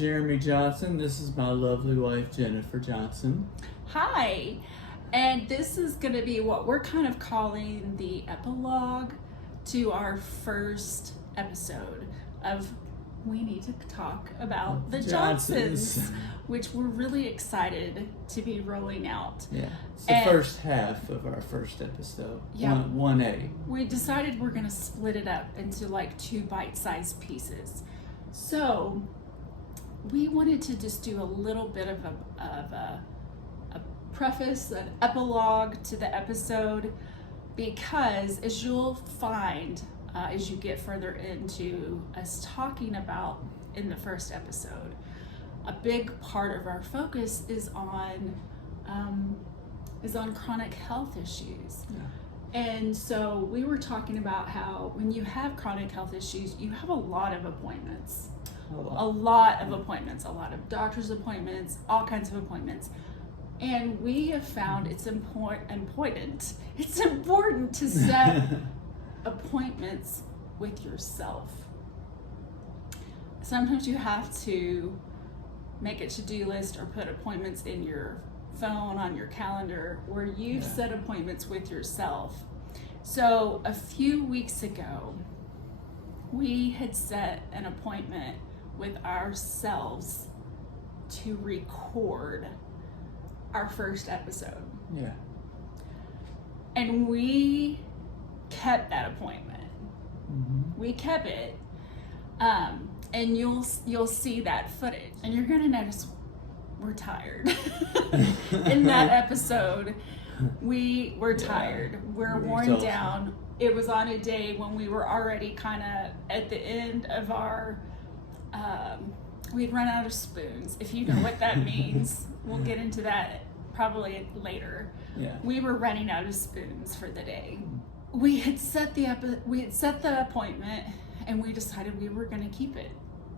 Jeremy Johnson. This is my lovely wife, Jennifer Johnson. Hi, and this is going to be what we're kind of calling the epilogue to our first episode of We Need to Talk About the Johnsons, which we're really excited to be rolling out. Yeah, it's the first half of our first episode. Yeah. 1A. We decided we're going to split it up into like 2 bite-sized pieces. So we wanted to just do a little bit of a preface, an epilogue to the episode, because as you'll find as you get further into us talking about in the first episode, a big part of our focus is on chronic health issues. Yeah. And so we were talking about how when you have chronic health issues, you have a lot of appointments. A lot of appointments, a lot of doctor's appointments, all kinds of appointments. And we have found it's important to set appointments with yourself. Sometimes you have to make a to-do list or put appointments in your phone, on your calendar, where you've set appointments with yourself. So a few weeks ago, we had set an appointment with ourselves to record our first episode. Yeah. And we kept that appointment. Mm-hmm. We kept it. And you'll see that footage. And you're gonna notice we're tired. In that episode, we were tired. We're worn down. It was on a day when we were already kind of at the end of our we'd run out of spoons, if you know what that means. We'll get into that probably later. Yeah. We were running out of spoons for the day. We had set the appointment, and we decided we were going to keep it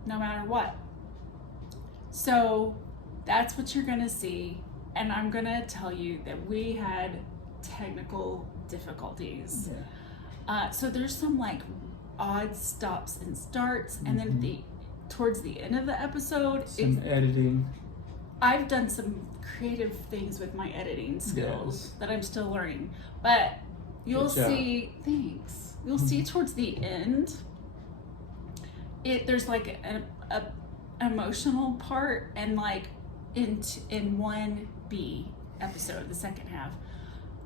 no matter what. So that's what you're going to see, and I'm going to tell you that we had technical difficulties. Yeah. So there's some like odd stops and starts, and then towards the end of the episode, some editing. I've done some creative things with my editing skills that I'm still learning, but you'll see. Thanks. You'll see towards the end. There's like a emotional part, and like in 1B episode, the second half,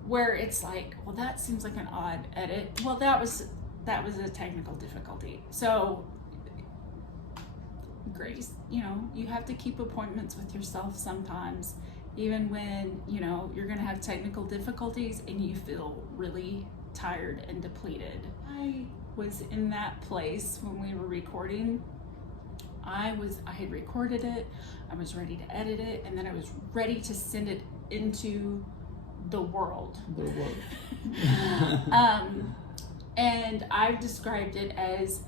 where it's like, well, that seems like an odd edit. Well, that was a technical difficulty. So grace, you have to keep appointments with yourself sometimes, even when you're going to have technical difficulties and you feel really tired and depleted. I was in that place when we were recording. I had recorded it, I was ready to edit it, and then I was ready to send it into the world. And I've described it as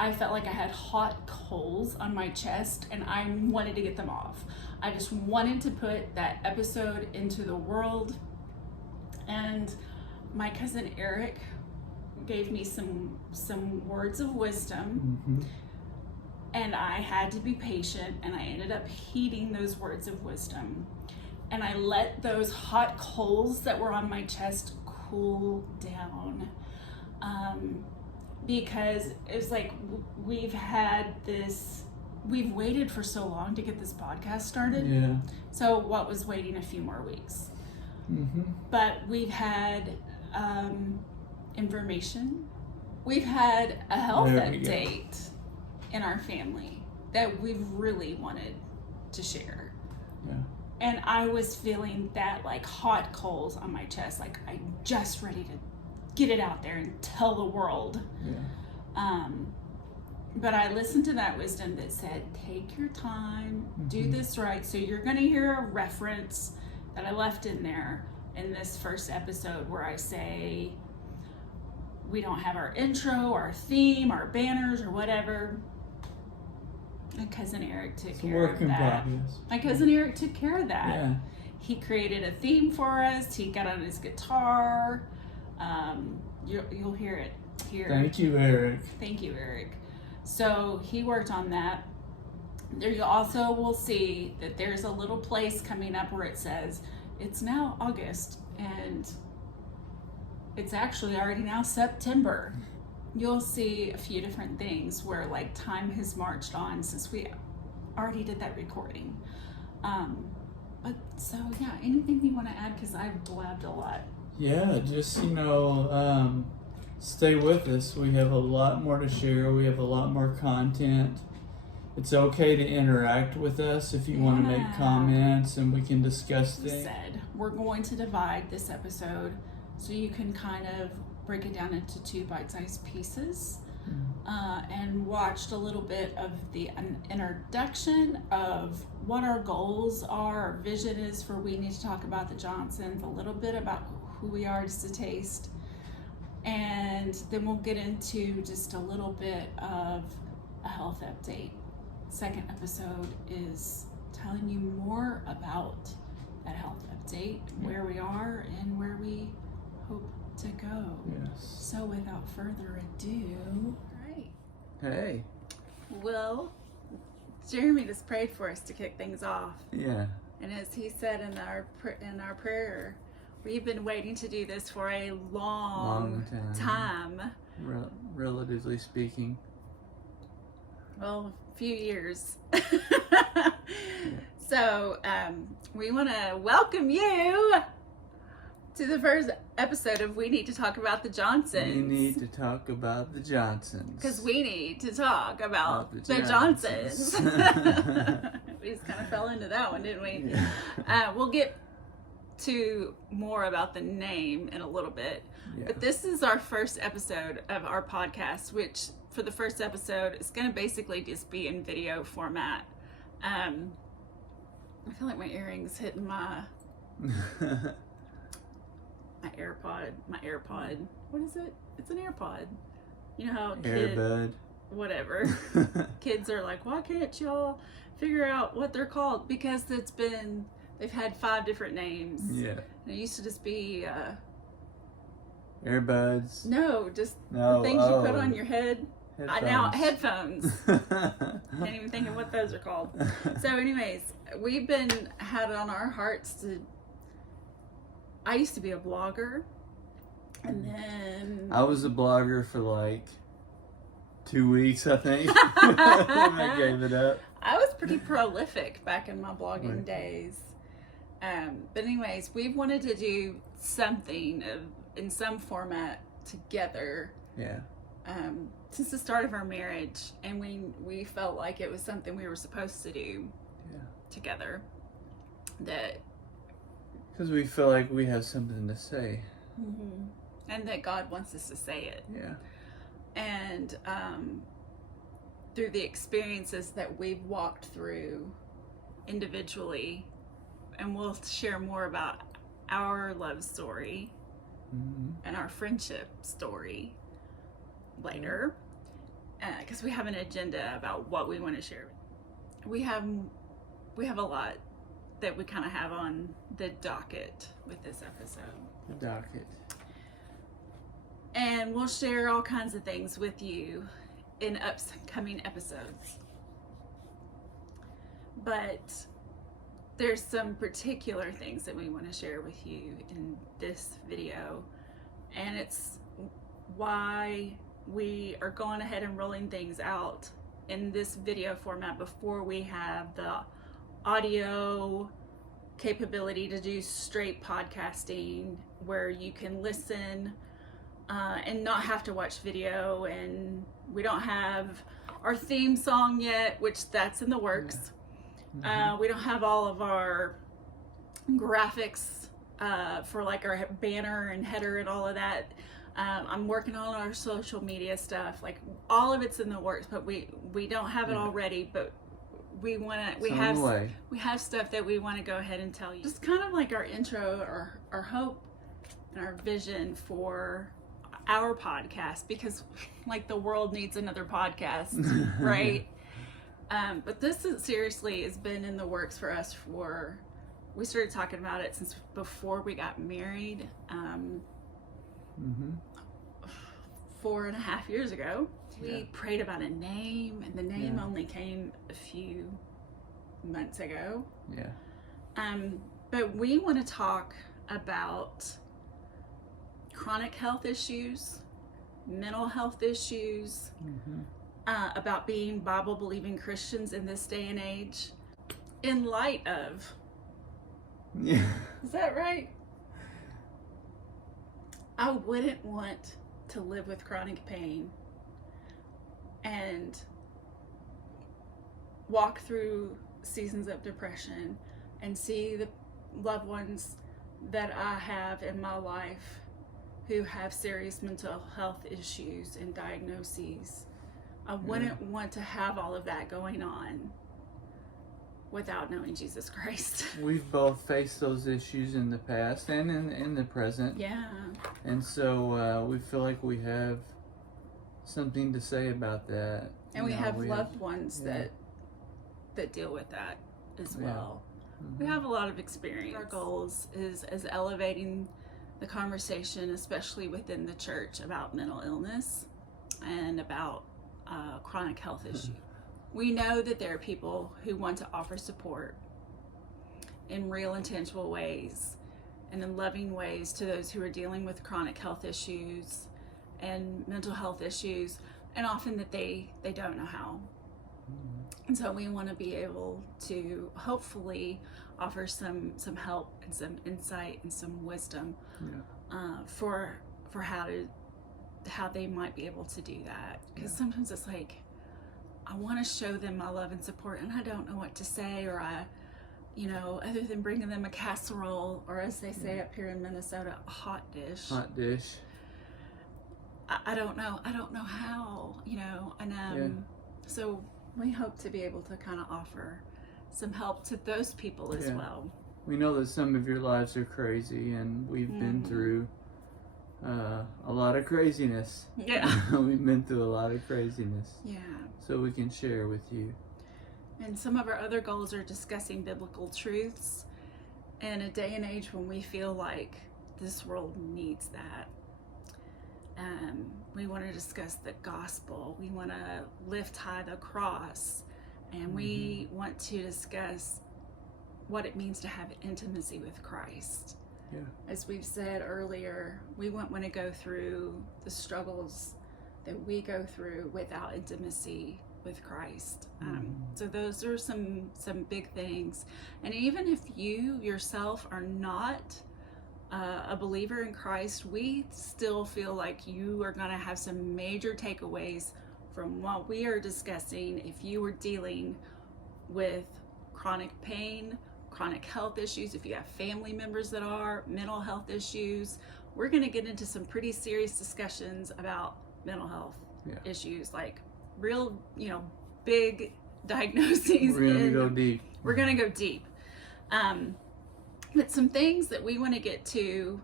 I felt like I had hot coals on my chest and I wanted to get them off. I just wanted to put that episode into the world. And my cousin Eric gave me some words of wisdom. Mm-hmm. And I had to be patient, and I ended up heeding those words of wisdom. And I let those hot coals that were on my chest cool down. Because it was like we've waited for so long to get this podcast started. Yeah. So what was waiting a few more weeks? Mm-hmm. But we've had information. We've had a health update in our family that we've really wanted to share. Yeah. And I was feeling that like hot coals on my chest, like I'm just ready to get it out there and tell the world. Yeah. But I listened to that wisdom that said, take your time, do this right. So you're going to hear a reference that I left in there in this first episode where I say, we don't have our intro, our theme, our banners, or whatever. My cousin Eric took care of that. My cousin Eric took care of that. Yeah. He created a theme for us. He got on his guitar. You'll hear it here. Thank you, Eric. Thank you, Eric. So he worked on that. There you also will see that there's a little place coming up where it says it's now August and it's actually already now September. You'll see a few different things where like time has marched on since we already did that recording. But so yeah, anything you want to add? Because I've blabbed a lot. Yeah, just, stay with us. We have a lot more to share. We have a lot more content. It's okay to interact with us if you want to make comments and we can discuss We things. said we're going to divide this episode so you can kind of break it down into 2 bite-sized pieces. And watched a little bit of the introduction of what our goals are, our vision is for We Need to Talk About the Johnsons, a little bit about who we are, just a taste. And then we'll get into just a little bit of a health update. Second episode is telling you more about that health update, where we are and where we hope to go. Yes. So without further ado, right. Hey. Well, Jeremy just prayed for us to kick things off. Yeah. And as he said in our prayer, we've been waiting to do this for a long time. Relatively speaking. Well, a few years. So we want to welcome you to the first episode of We Need to Talk About the Johnsons. We need to talk about the Johnsons. Because we need to talk about the Johnsons. We just kind of fell into that one, didn't we? Yeah. We'll get to more about the name in a little bit. Yeah. But this is our first episode of our podcast, which for the first episode is going to basically just be in video format. I feel like my earring's hitting my AirPod. What is it? It's an AirPod. You know how Airbud. Whatever. Kids are like, why can't y'all figure out what they're called? Because they've had 5 different names. Yeah. And it used to just be Earbuds. no, just No. the things you put on your head. Now Headphones. Can't even think of what those are called. So anyways, we've had it on our hearts to, I used to be a blogger, and then I was a blogger for like 2 weeks, I think. I gave it up. I was pretty prolific back in my blogging Right. days. But anyways, we wanted to do something in some format together Yeah. since the start of our marriage, and we felt like it was something we were supposed to do Yeah. together. That Because we feel like we have something to say. and that God wants us to say it. Yeah. And through the experiences that we've walked through individually, and we'll share more about our love story and our friendship story later, because we have an agenda about what we want to share. We have a lot that we kind of have on the docket with this episode. The docket. And we'll share all kinds of things with you in upcoming episodes. But there's some particular things that we want to share with you in this video. And it's why we are going ahead and rolling things out in this video format before we have the audio capability to do straight podcasting where you can listen and not have to watch video. And we don't have our theme song yet, which that's in the works. We don't have all of our graphics for like our banner and header and all of that. I'm working on our social media stuff, like all of it's in the works, but we don't have it all ready, but we have stuff that we want to go ahead and tell you. Just kind of like our intro, our hope and our vision for our podcast, because like the world needs another podcast, right? But this seriously has been in the works for us we started talking about it since before we got married, 4.5 years ago. Yeah. We prayed about a name, and the name Yeah. only came a few months ago. Yeah. But we want to talk about chronic health issues, mental health issues, Mm-hmm. about being Bible-believing Christians in this day and age, in light of. Yeah. Is that right? I wouldn't want to live with chronic pain and walk through seasons of depression and see the loved ones that I have in my life who have serious mental health issues and diagnoses. I wouldn't want to have all of that going on without knowing Jesus Christ. We've both faced those issues in the past and in the present. Yeah. And so we feel like we have something to say about that. And we You know, have loved ones yeah. that deal with that as Yeah. well. Mhm. We have a lot of experience. Our goals is elevating the conversation, especially within the church, about mental illness and about chronic health issues. We know that there are people who want to offer support in real and tangible ways and in loving ways to those who are dealing with chronic health issues and mental health issues, and often that they don't know how. And so we want to be able to hopefully offer some help and some insight and some wisdom for how they might be able to do that. Because sometimes it's like, I want to show them my love and support, and I don't know what to say, or other than bringing them a casserole, or as they say up here in Minnesota, a hot dish. Hot dish. I don't know how, and so we hope to be able to kind of offer some help to those people as well. We know that some of your lives are crazy, and we've been through a lot of craziness. Yeah. We've been through a lot of craziness. Yeah. So we can share with you. And some of our other goals are discussing biblical truths in a day and age when we feel like this world needs that. We want to discuss the gospel. We want to lift high the cross. And we want to discuss what it means to have intimacy with Christ. Yeah. As we've said earlier, we won't want to go through the struggles that we go through without intimacy with Christ. So those are some big things. And even if you yourself are not a believer in Christ, we still feel like you are going to have some major takeaways from what we are discussing if you were dealing with chronic pain, chronic health issues, if you have family members that are, mental health issues. We're going to get into some pretty serious discussions about mental health issues, like real, big diagnoses. We're going to go deep. We're going to go deep. But some things that we want to get to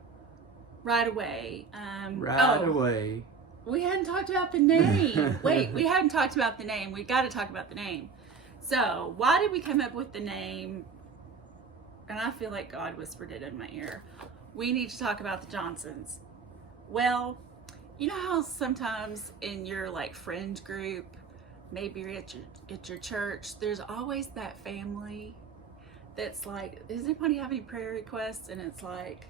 right away. Away. We hadn't talked about the name. Wait, we hadn't talked about the name. We got to talk about the name. So, why did we come up with the name? And I feel like God whispered it in my ear. We need to talk about the Johnsons. Well, you know how sometimes in your friend group, maybe you're at your church, there's always that family that's like, does anybody have any prayer requests? And it's like,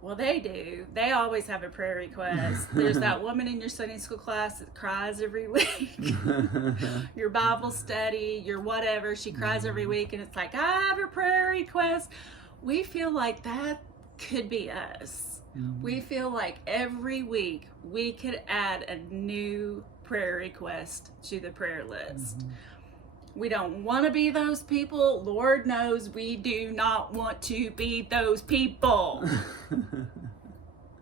well, they do. They always have a prayer request. There's that woman in your Sunday school class that cries every week. Your Bible study, your whatever, she cries every week, and it's like, I have a prayer request. We feel like that could be us. We feel like every week we could add a new prayer request to the prayer list. We don't want to be those people. Lord knows we do not want to be those people.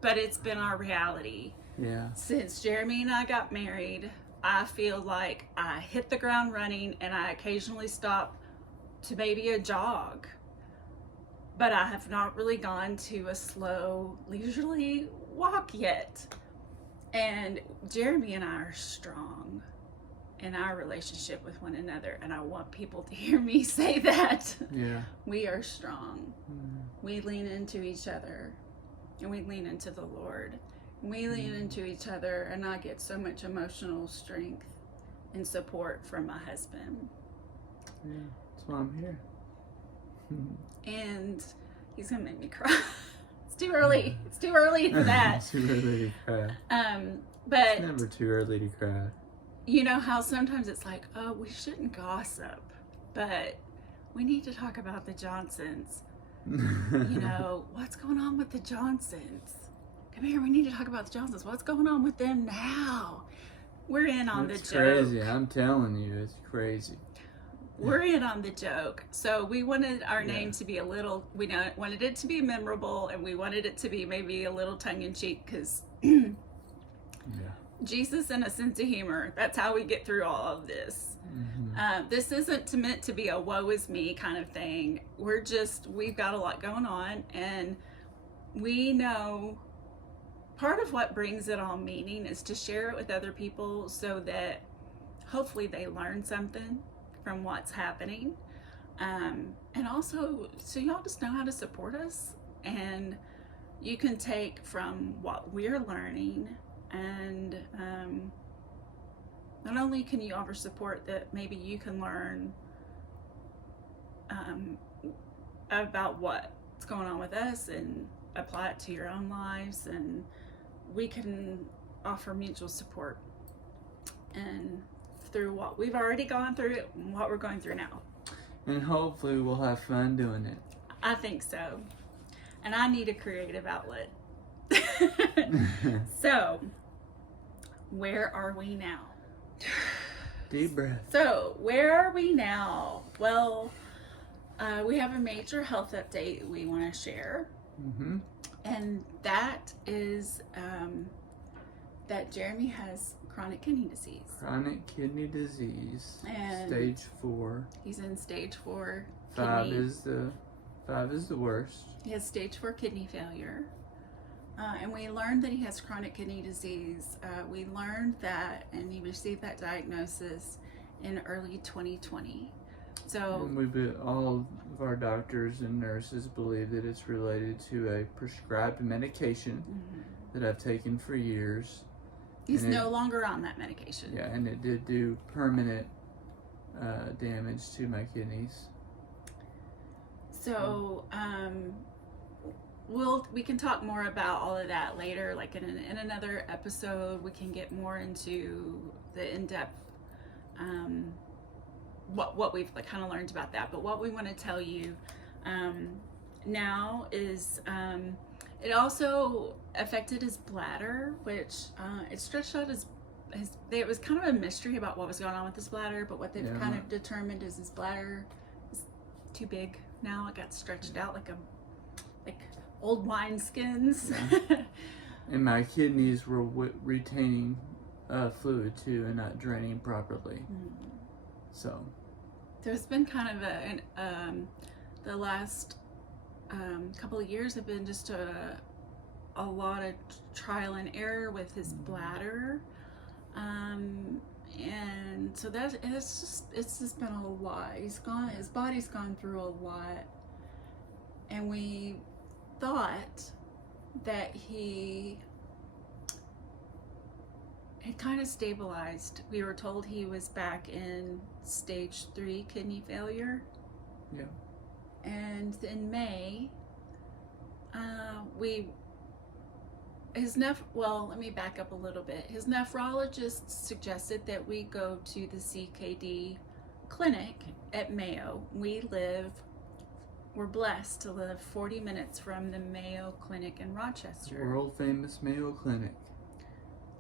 But it's been our reality. Yeah. Since Jeremy and I got married, I feel like I hit the ground running, and I occasionally stop to maybe a jog. But I have not really gone to a slow, leisurely walk yet. And Jeremy and I are strong in our relationship with one another, and I want people to hear me say that. Yeah. We are strong. We lean into each other, and we lean into the Lord, We lean into each other, and I get so much emotional strength and support from my husband. Yeah, that's why I'm here. And he's gonna make me cry. It's too early. It's too early for that. It's too early to cry. But It's never too early to cry. you know how sometimes it's like, oh, we shouldn't gossip, but we need to talk about the Johnsons. You know, what's going on with the Johnsons? Come here, we need to talk about the Johnsons. What's going on with them now? We're in on It's the joke. crazy. I'm telling you, it's crazy. We're in on the joke. So we wanted our Yeah. name to be a little, wanted it to be memorable, and we wanted it to be maybe a little tongue-in-cheek, because Yeah. Jesus and a sense of humor. That's how we get through all of this. This isn't meant to be a woe is me kind of thing. We've got a lot going on, and we know part of what brings it all meaning is to share it with other people so that hopefully they learn something from what's happening. And also, so y'all just know how to support us, and you can take from what we're learning, and not only can you offer support, that maybe you can learn about what's going on with us and apply it to your own lives, and we can offer mutual support and through what we've already gone through and what we're going through now. And hopefully we'll have fun doing it. I think so. And I need a creative outlet. So, where are we now? Deep breath. So, where are we now? Well, we have a major health update we want to share. And that is that Jeremy has chronic kidney disease. Chronic kidney disease, And stage 4. He's in stage 4 5 kidney. is the worst. He has stage 4 kidney failure. And we learned that he has chronic kidney disease. We learned that, and he received that diagnosis in early 2020. So, And all of our doctors and nurses believe that it's related to a prescribed medication that I've taken for years. he's and no longer on that medication. Yeah, and it did do permanent damage to my kidneys. So, we can talk more about all of that later, like in another episode. We can get more into the in-depth what we've kind of learned about that. But what we want to tell you now is it also affected his bladder, which it stretched out it was kind of a mystery about what was going on with his bladder, but what they've kind of determined is his bladder is too big now. It got stretched out like old wine skins. Yeah. And my kidneys were retaining fluid too and not draining properly. So it's been kind of the last couple of years have been just a lot of trial and error with his bladder, and so it's just been a lot. His body's gone through a lot, and we thought that he had kind of stabilized. We were told he was back in stage 3 kidney failure. yeah. And in May, let me back up a little bit. His nephrologist suggested that we go to the CKD clinic at Mayo. We're blessed to live 40 minutes from the Mayo Clinic in Rochester. World famous Mayo Clinic.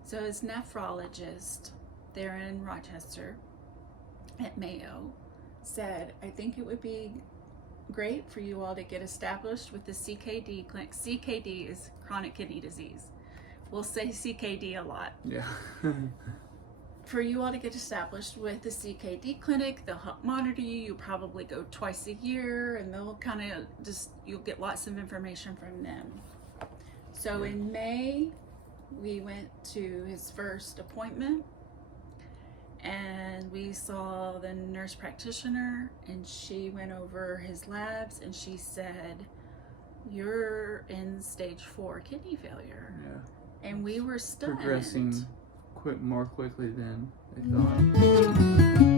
So his nephrologist there in Rochester at Mayo said, I think it would be great for you all to get established with the CKD clinic. CKD is chronic kidney disease. We'll say CKD a lot. Yeah. For you all to get established with the CKD clinic, they'll help monitor you. You'll probably go twice a year, and they'll kind of you'll get lots of information from them. So in May, we went to his first appointment, and we saw the nurse practitioner, and she went over his labs, and she said, you're in stage 4 kidney failure. Yeah. and we were stunned. progressing more quickly than they thought.